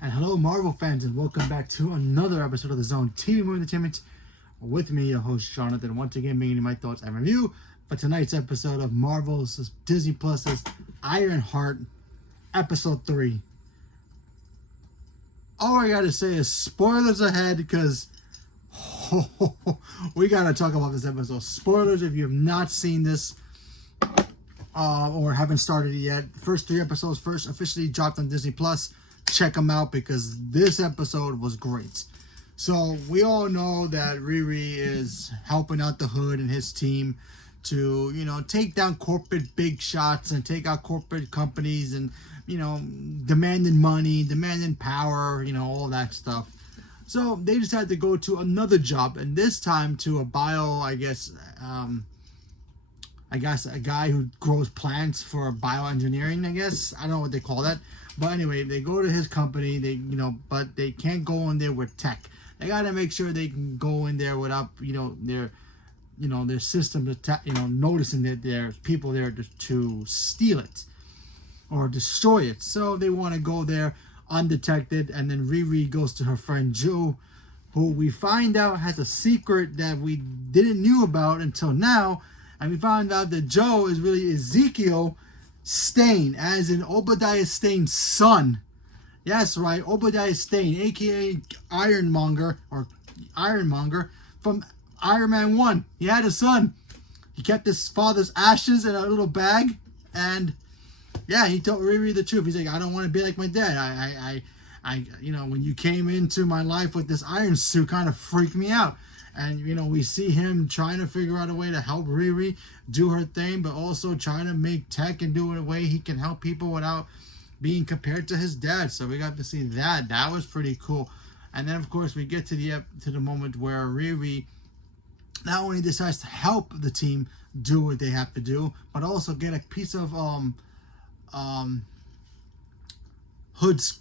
And hello, Marvel fans, and welcome back to another episode of the Zone TV Movie Entertainment. With me, your host Jonathan, once again bringing you my thoughts and review for tonight's episode of Marvel's Disney Plus's Ironheart, Episode 3. All I gotta say is spoilers ahead, because we gotta talk about this episode. Spoilers if you have not seen this or haven't started it yet. The first 3 episodes first officially dropped on Disney Plus. Check them out because this episode was great. So we all know that Riri is helping out the Hood and his team to, take down corporate big shots and take out corporate companies and, demanding money, demanding power, all that stuff. So they decided to go to another job, and this time to a a guy who grows plants for bioengineering, I guess. I don't know what they call that. But anyway, they go to his company, but they can't go in there with tech. They got to make sure they can go in there without, their system, noticing that there's people there to steal it or destroy it. So they want to go there undetected, and then Riri goes to her friend Joe, who we find out has a secret that we didn't knew about until now, and we found out that Joe is really Ezekiel Stane, as in Obadiah Stane's son. Yes, right, Obadiah Stane, aka Ironmonger from Iron Man 1. He had a son. He kept his father's ashes in a little bag, and yeah, he told Riri the truth. He's like, I don't want to be like my dad. I when you came into my life with this iron suit, kind of freaked me out. And, we see him trying to figure out a way to help Riri do her thing, but also trying to make tech and do it a way he can help people without being compared to his dad. So we got to see that. That was pretty cool. And then, of course, we get to the moment where Riri not only decides to help the team do what they have to do, but also get a piece of Hood's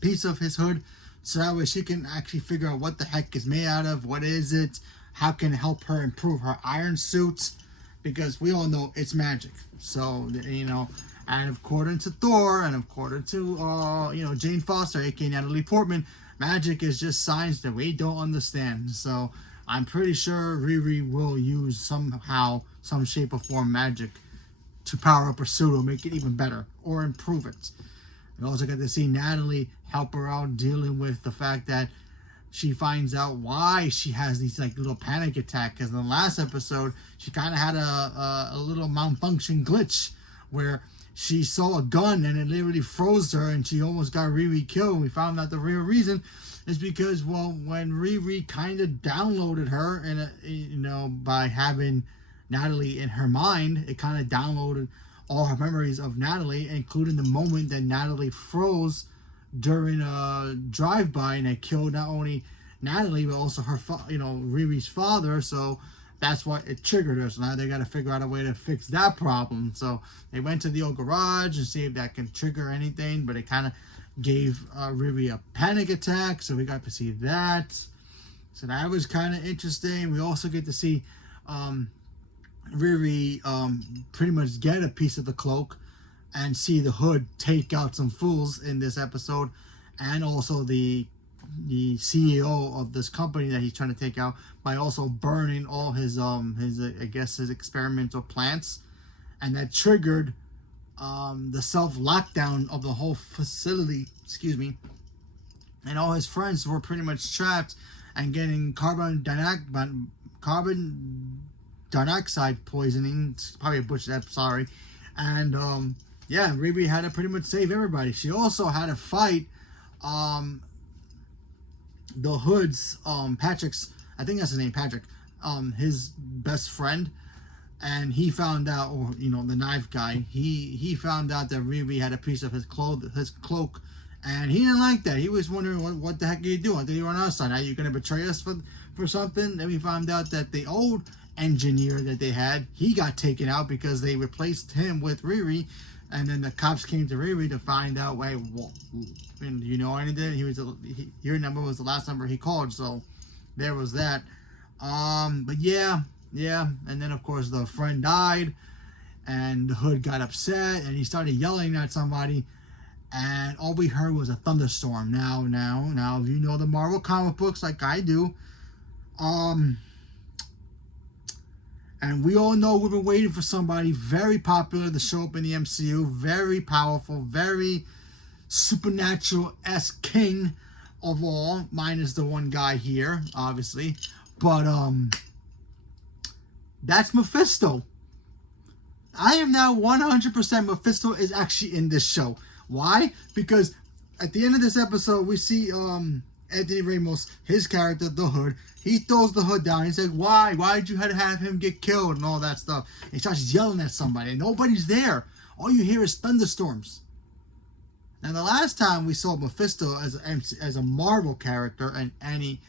piece of his hood, so that way she can actually figure out what the heck is made out of, what is it, how can it help her improve her iron suits, because we all know it's magic. So, and according to Thor, and according to, Jane Foster, aka Natalie Portman, magic is just science that we don't understand. So I'm pretty sure Riri will use somehow, some shape or form magic to power up her suit or make it even better or improve it. We also got to see Natalie help her out dealing with the fact that she finds out why she has these little panic attacks. Because in the last episode, she kind of had a little malfunction glitch where she saw a gun and it literally froze her and she almost got Riri killed. We found out the real reason is because, when Riri kind of downloaded her by having Natalie in her mind, it kind of downloaded all her memories of Natalie, including the moment that Natalie froze during a drive-by and it killed not only Natalie but also her, Riri's father. So that's what it triggered her. So now they got to figure out a way to fix that problem. So they went to the old garage and see if that can trigger anything, but it kind of gave Riri a panic attack. So we got to see that. So that was kind of interesting. We also get to see Riri pretty much get a piece of the cloak and see the Hood take out some fools in this episode, and also the CEO of this company that he's trying to take out by also burning all his experimental plants, and that triggered the self-lockdown of the whole facility, and all his friends were pretty much trapped and getting carbon dioxide poisoning. Probably a butcher that, sorry. And Riri had to pretty much save everybody. She also had to fight the Hood's Patrick's, I think that's his name, Patrick, his best friend. And he found out, or the knife guy, he found out that Riri had a piece of his cloak, and he didn't like that. He was wondering, what the heck are you doing? I thought you were on our side. Are you gonna betray us for something? Then we found out that the old engineer that they had, he got taken out because they replaced him with Riri, and then the cops came to Riri to find out, and anything? Your number was the last number he called, so there was that. But yeah, and then of course the friend died, and the Hood got upset and he started yelling at somebody, and all we heard was a thunderstorm. Now, if you know the Marvel comic books like I do, and we all know we've been waiting for somebody very popular to show up in the MCU, very powerful, very supernatural-esque king of all, minus the one guy here, obviously. But that's Mephisto. I am now 100% Mephisto is actually in this show. Why? Because at the end of this episode, we see Anthony Ramos, his character, the Hood. He throws the Hood down. He's like, why? Why did you have to have him get killed and all that stuff? And he starts yelling at somebody, and nobody's there. All you hear is thunderstorms. Now, the last time we saw Mephisto as a Marvel character and any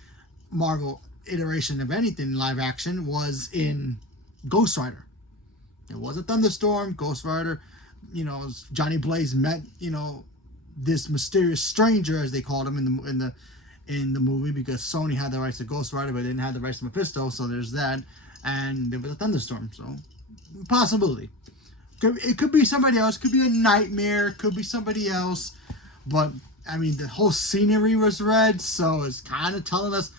Marvel iteration of anything live action was in Ghost Rider. It was a thunderstorm. Ghost Rider, Johnny Blaze met, this mysterious stranger, as they called him in the movie, because Sony had the rights to Ghost Rider, but they didn't have the rights to Mephisto, so there's that. And there was a thunderstorm, so possibility. It could be somebody else, could be a nightmare, could be somebody else, but I mean, the whole scenery was red, so it's kind of telling us,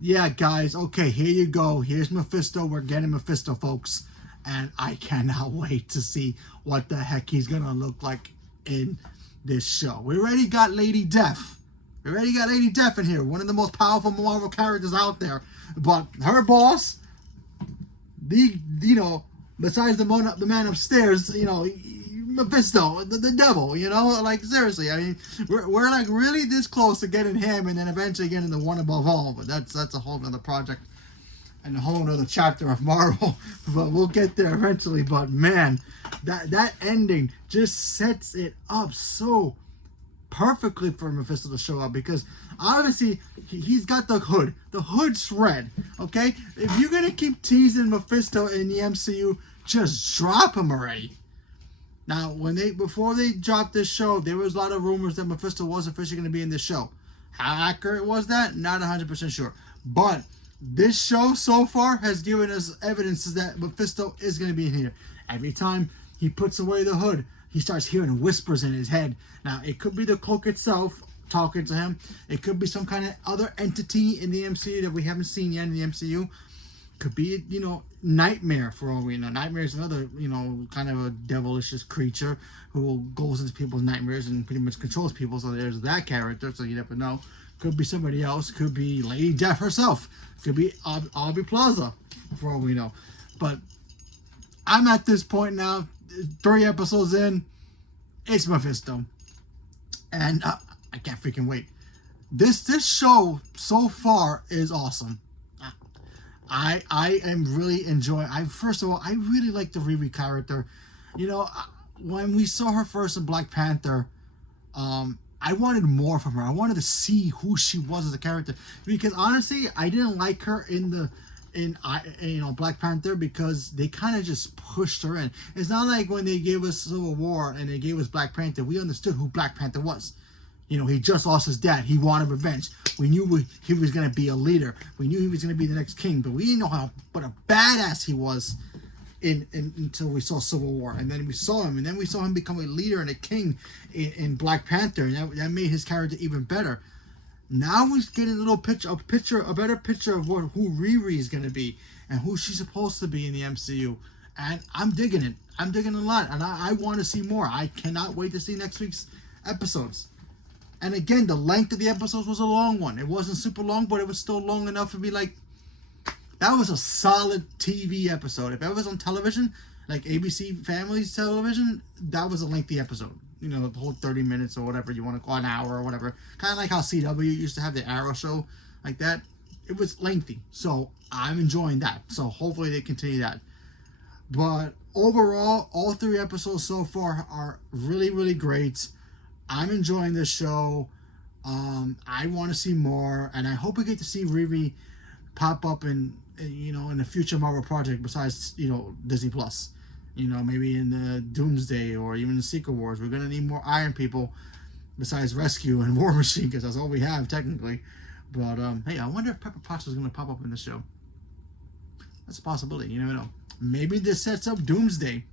yeah, guys, okay, here you go. Here's Mephisto. We're getting Mephisto, folks. And I cannot wait to see what the heck he's going to look like in this show. We already got Lady Death. In here. One of the most powerful Marvel characters out there. But her boss, besides the man upstairs, Mephisto, the devil, like seriously. I mean, we're like really this close to getting him, and then eventually getting the one above all. But that's a whole other project and a whole other chapter of Marvel. But we'll get there eventually. But man, that ending just sets it up so perfectly for Mephisto to show up, because obviously he's got the Hood. The Hood's red. Okay, if you're gonna keep teasing Mephisto in the MCU, just drop him already. Now, before they dropped this show, there was a lot of rumors that Mephisto was officially going to be in this show. How accurate was that? Not 100% sure. But this show so far has given us evidences that Mephisto is going to be in here. Every time he puts away the Hood, he starts hearing whispers in his head. Now, it could be the cloak itself talking to him. It could be some kind of other entity in the MCU that we haven't seen yet in the MCU. Could be, Nightmare, for all we know. Nightmare is another, kind of a devilish creature who goes into people's nightmares and pretty much controls people. So there's that character, so you never know. Could be somebody else. Could be Lady Death herself. Could be Aubrey Plaza, for all we know. But I'm at this point now, 3 episodes in, it's Mephisto. And I can't freaking wait. This show so far is awesome. I am really enjoying. First of all, I really like the Riri character. When we saw her first in Black Panther, I wanted more from her. I wanted to see who she was as a character, because honestly, I didn't like her in Black Panther, because they kind of just pushed her in. It's not like when they gave us Civil War and they gave us Black Panther, we understood who Black Panther was. He just lost his dad. He wanted revenge. We knew he was going to be a leader. We knew he was going to be the next king, but we didn't know what a badass he was until we saw Civil War. And then we saw him, and then we saw him become a leader and a king in Black Panther, and that made his character even better. Now we're getting a better picture of who Riri is going to be and who she's supposed to be in the MCU. And I'm digging it. I'm digging it a lot, and I want to see more. I cannot wait to see next week's episodes. And again, the length of the episodes was a long one. It wasn't super long, but it was still long enough to be like, that was a solid TV episode. If it was on television, like ABC Family's television, that was a lengthy episode. The whole 30 minutes or whatever you want to call an hour or whatever. Kind of like how CW used to have the Arrow show like that. It was lengthy. So I'm enjoying that. So hopefully they continue that. But overall, all 3 episodes so far are really, really great. I'm enjoying this show. I want to see more, and I hope we get to see Riri pop up in a future Marvel project besides Disney Plus. Maybe in the Doomsday or even the Secret Wars. We're gonna need more Iron People besides Rescue and War Machine, because that's all we have technically. But hey, I wonder if Pepper Potts is gonna pop up in the show. That's a possibility. You never know. Maybe this sets up Doomsday.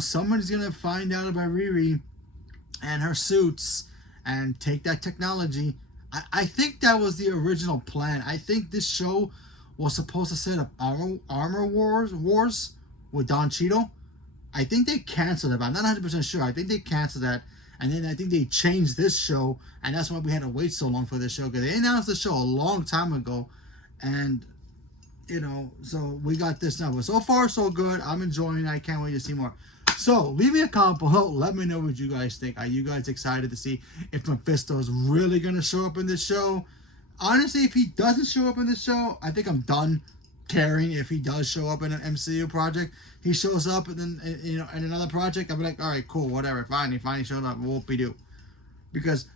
Someone's gonna find out about Riri and her suits and take that technology. I think that was the original plan. I think this show was supposed to set up armor wars with Don Cheadle. I think they canceled it, but I'm not 100% sure. I think they canceled that. And then I think they changed this show. And that's why we had to wait so long for this show. Because they announced the show a long time ago. And, you know, so we got this now. But so far, so good. I'm enjoying it. I can't wait to see more. So, leave me a comment below. Let me know what you guys think. Are you guys excited to see if Mephisto is really going to show up in this show? Honestly, if he doesn't show up in this show, I think I'm done caring if he does show up in an MCU project. He shows up and then, you know, in another project, I'll be like, all right, cool, whatever, fine. He finally showed up, whoop-de-doo. Because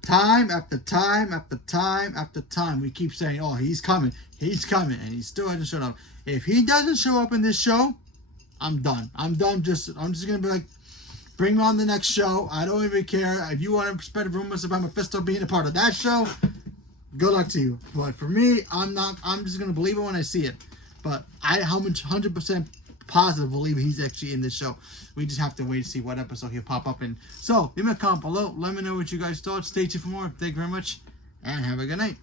time after time after time after time, we keep saying, oh, he's coming, and he still hasn't shown up. If he doesn't show up in this show, I'm done. I'm just gonna be like, bring me on the next show. I don't even care. If you want to spread rumors about Mephisto being a part of that show, good luck to you. But for me, I'm just gonna believe it when I see it. But how much 100% positive believe he's actually in this show. We just have to wait to see what episode he'll pop up in. So leave me a comment below. Let me know what you guys thought. Stay tuned for more. Thank you very much, and have a good night.